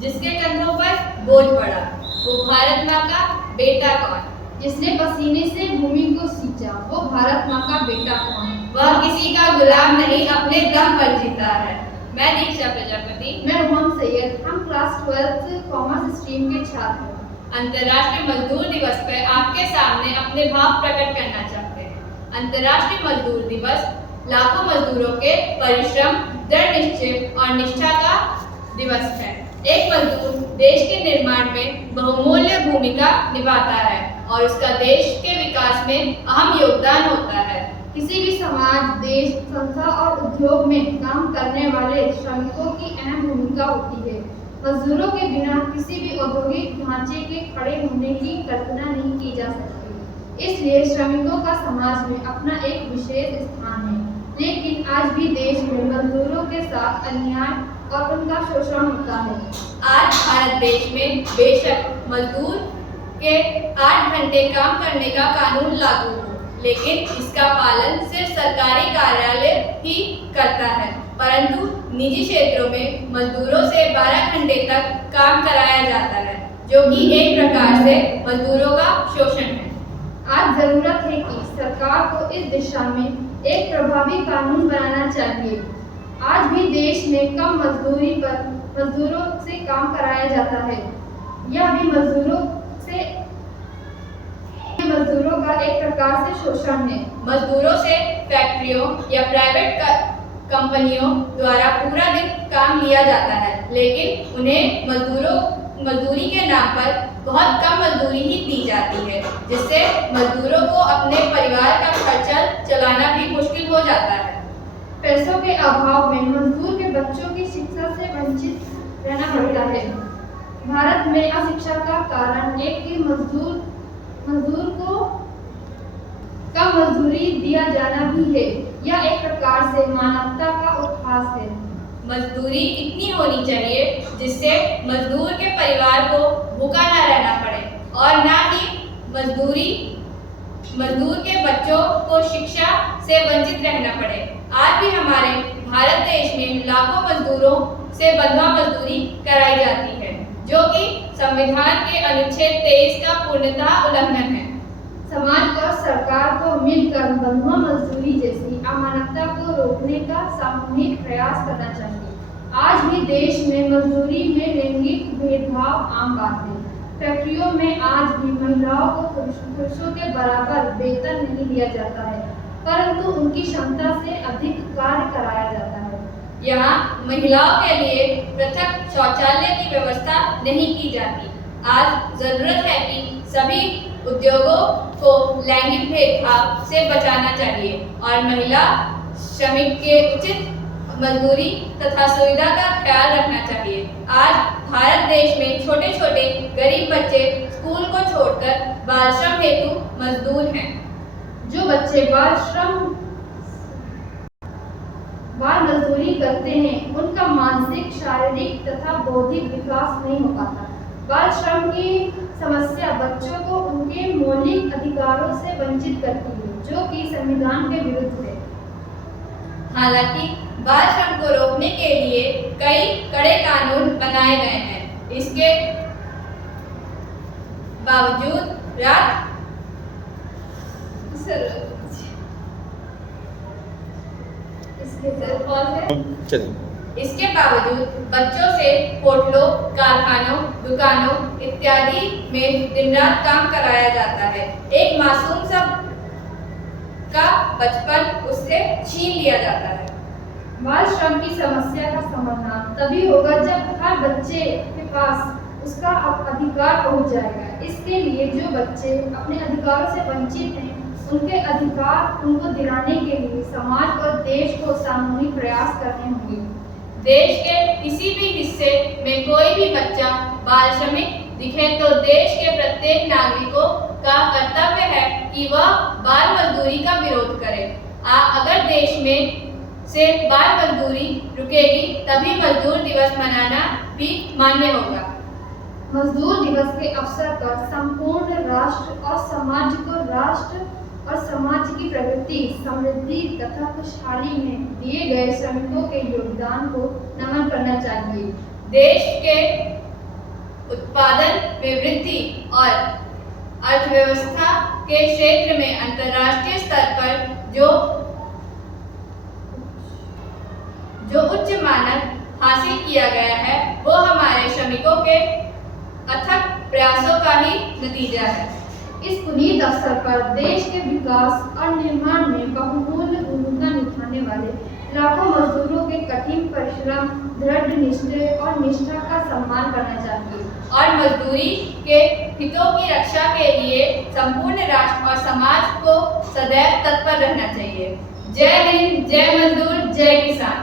जिसके कंधों पर बोझ पड़ा, वो भारत माँ का बेटा कौन? जिसने पसीने से भूमि को सींचा, वो भारत माँ का बेटा कौन? वह किसी का गुलाम नहीं, अपने दम पर जीता है। मैं दीक्षा प्रजापति। मैं उमंग सैयद। हम क्लास 12 कॉमर्स स्ट्रीम के छात्र हैं। अंतर्राष्ट्रीय मजदूर दिवस पर आपके सामने अपने भाव प्रकट करना चाहते हैं। अंतर्राष्ट्रीय मजदूर दिवस लाखों मजदूरों के परिश्रम, दृढ़ निश्चय और निष्ठा का दिवस है। एक मजदूर देश के निर्माण में बहुमूल्य भूमिका निभाता है और उसका देश के विकास में अहम योगदान होता है। किसी भी समाज, देश, संस्था और उद्योग में काम करने वाले श्रमिकों की अहम भूमिका होती है। मजदूरों के बिना किसी भी औद्योगिक ढांचे के खड़े होने की कल्पना नहीं की जा सकती। इसलिए श्रमिकों का समाज में अपना एक विशेष स्थान है। लेकिन आज भी देश में मजदूरों के साथ अन्याय और उनका शोषण होता है। आज भारत देश में बेशक मजदूर के 8 घंटे काम करने का कानून लागू हो, लेकिन इसका पालन सिर्फ सरकारी कार्यालय ही करता है, परंतु निजी क्षेत्रों में मजदूरों से 12 घंटे तक काम कराया जाता है, जो कि एक प्रकार से मजदूरों का शोषण है। आज जरूरत है कि सरकार को इस दिशा में एक प्रभावी कानून बनाना चाहिए। आज भी देश में कम मजदूरी पर मजदूरों से काम कराया जाता है। यह भी मजदूरों का एक प्रकार से शोषण है। मजदूरों से फैक्ट्रियों या प्राइवेट कंपनियों द्वारा पूरा दिन काम लिया जाता है, लेकिन उन्हें मजदूरी के नाम पर बहुत कम मजदूरी ही दी जाती है, जिससे मजदूरों को अपने परिवार का खर्चा चलाना भी मुश्किल हो जाता है। पैसों के अभाव में मजदूर के बच्चों की शिक्षा से वंचित रहना पड़ता है। भारत में अशिक्षा का कारण एक कि मजदूर को कम मजदूरी दिया जाना भी है। यह एक प्रकार से मानवता का उपहास है। मजदूरी इतनी होनी चाहिए जिससे मजदूर के परिवार को भूखा न रहना पड़े और न ही मजदूर के बच्चों को शिक्षा से वंचित रहना पड़े। आज भी हमारे भारत देश में लाखों मजदूरों से बंधुआ मजदूरी कराई जाती है, जो कि संविधान के अनुच्छेद 23 का पूर्णतः उल्लंघन है। समाज और सरकार को मिलकर बंधुआ मजदूरी जैसी अमानवता को रोकने का सामूहिक प्रयास करना चाहिए। आज भी देश में मजदूरी में लैंगिक भेदभाव आम बात है। फैक्ट्रियों में आज भी महिलाओं को पुरुषों के बराबर वेतन नहीं दिया जाता है, परंतु उनकी क्षमता से अधिक कार्य कराया जाता है। यहाँ महिलाओं के लिए पृथक शौचालय की व्यवस्था नहीं की जाती। आज जरूरत है कि सभी उद्योगों को लैंगिक भेदभाव से बचाना चाहिए और महिला श्रमिक के उचित मजदूरी तथा सुविधा का ख्याल रखना चाहिए। आज भारत देश में छोटे छोटे गरीब बच्चे स्कूल को छोड़कर बाल श्रम हेतु मजदूर हैं। जो बच्चे बाल मजदूरी करते हैं, उनका मानसिक, शारीरिक तथा बौद्धिक विकास नहीं हो पाता। बाल श्रम की समस्या बच्चों को उनके मौलिक अधिकारों से वंचित करती है, जो कि संविधान के विरुद्ध है। हालांकि बाल श्रम को रोकने के लिए कई कड़े कानून बनाए गए हैं। इसके बावजूद इसके बावजूद बच्चों से होटलों, कारखानों, दुकानों इत्यादि में दिन रात काम कराया जाता है। एक मासूम सा का बचपन उससे छीन लिया जाता है। बाल श्रम की समस्या का समाधान तभी होगा जब हर बच्चे के पास उसका अधिकार पहुंच जाएगा। इसके लिए जो बच्चे अपने अधिकारों से वंचित हैं, उनके अधिकार उनको दिलाने के लिए समाज और देश को सामूहिक प्रयास करने होंगे। देश के किसी भी हिस्से में कोई भी बच्चा बाल श्रमिक दिखे तो देश के प्रत्येक नागरिकों का कर्तव्य है कि वह बाल मजदूरी का विरोध करे। अगर देश में से बाल मजदूरी रुकेगी तभी मजदूर दिवस मनाना भी मान्य होगा। मजदूर दिवस के अवसर पर संपूर्ण राष्ट्र और समाज को राष्ट्र और समाज की प्रगति, समृद्धि तथा खुशहाली में दिए गए श्रमिकों के योगदान को नमन करना चाहिए। देश के उत्पादन में वृद्धि और अर्थव्यवस्था के क्षेत्र में अंतर्राष्ट्रीय स्तर पर जो उच्च मानक हासिल किया गया है वो हमारे श्रमिकों के अथक प्रयासों का ही नतीजा है। इस पुनीत अवसर पर देश के विकास और निर्माण में बहुमूल्य भूमिका निभाने वाले लाखों मजदूरों के कठिन परिश्रम, दृढ़ निश्चय और निष्ठा का सम्मान करना चाहिए और मजदूरी के हितों की रक्षा के लिए संपूर्ण राष्ट्र और समाज को सदैव तत्पर रहना चाहिए। जय हिंद, जय मजदूर, जय किसान।